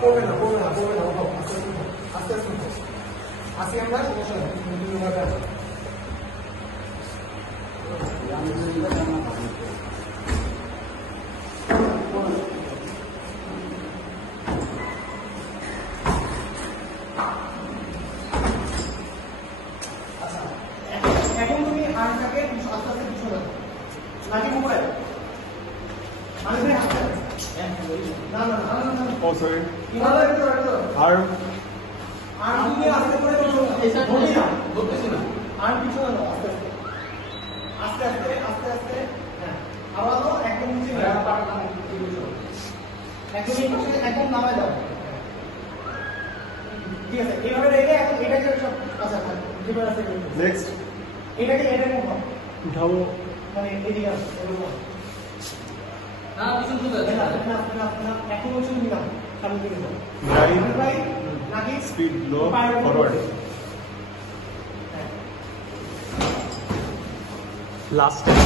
পড়বে না আস্তে আস্তে আসি আমরা সমস্যা নেই। এখন তুমি আর্মটাকে আস্তে আস্তে পিছনে রাখো, নাকি মোবাইল আর্মে হাতে না না না না না ও সরি কিভাবে একটু আর্ম তুমি আস্তে করে বসো, ধরি না ধরতেছি না, আর্ম পিছনে নাও আস্তে আস্তে আস্তে আস্তে আস্তে হ্যাঁ আবার তো একদম নিচে একদম নামায় দাও। ঠিক আছে এইভাবে রেখে এখন এটাকে সব আচ্ছা নেক্সট এটাকে উঠাবো মানে এদিকে না পিছন থেকে না এখন হচ্ছে নিলাম সামনে দিকে রাইট নাকি স্পিড লো ফরওয়ার্ড লাস্ট টাইম